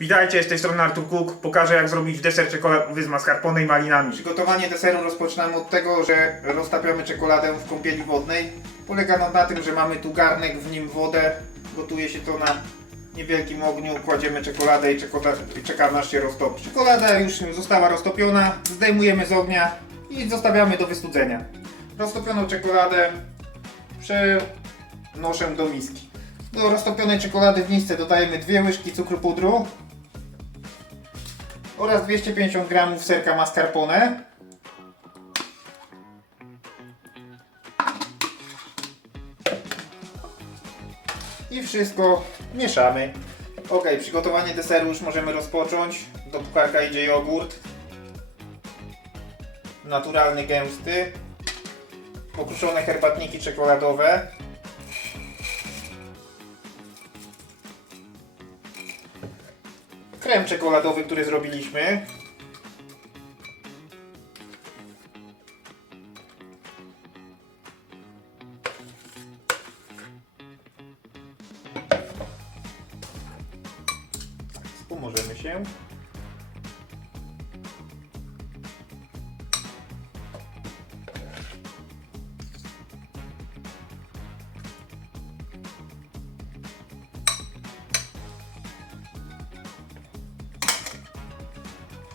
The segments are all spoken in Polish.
Witajcie, z tej strony Artur Cook. Pokażę jak zrobić deser czekoladowy z mascarpone i malinami. Przygotowanie deseru rozpoczynamy od tego, że roztapiamy czekoladę w kąpieli wodnej. Polega no na tym, że mamy tu garnek, w nim wodę. Gotuje się to na niewielkim ogniu, kładziemy czekoladę i, i czekamy aż się roztopi. Czekolada już została roztopiona, zdejmujemy z ognia i zostawiamy do wystudzenia. Roztopioną czekoladę przenoszę do miski. Do roztopionej czekolady w misce dodajemy dwie łyżki cukru pudru, oraz 250 g serka mascarpone. I wszystko mieszamy. Ok, przygotowanie deseru już możemy rozpocząć. Do pucharka idzie jogurt. Naturalny, gęsty. Pokruszone herbatniki czekoladowe. Krem czekoladowy, który zrobiliśmy. Wspomożemy się.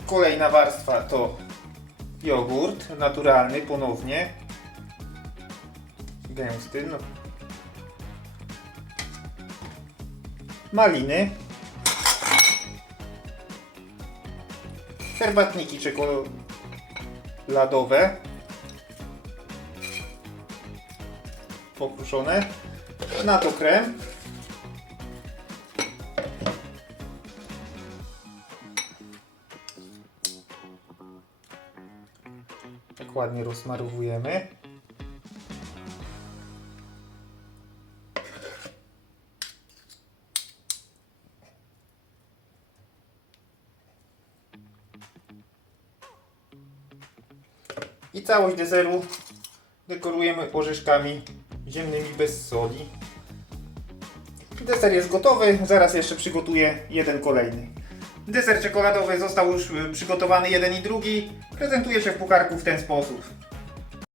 Kolejna warstwa to jogurt naturalny ponownie. Gęsty. No. Maliny. Herbatniki czekoladowe. Pokruszone. Na to krem. Tak ładnie rozmarowujemy. I całość deseru dekorujemy orzeszkami ziemnymi bez soli. Deser jest gotowy, zaraz jeszcze przygotuję jeden kolejny. Deser czekoladowy został już y, przygotowany jeden i drugi. Prezentuje się w pucharku w ten sposób.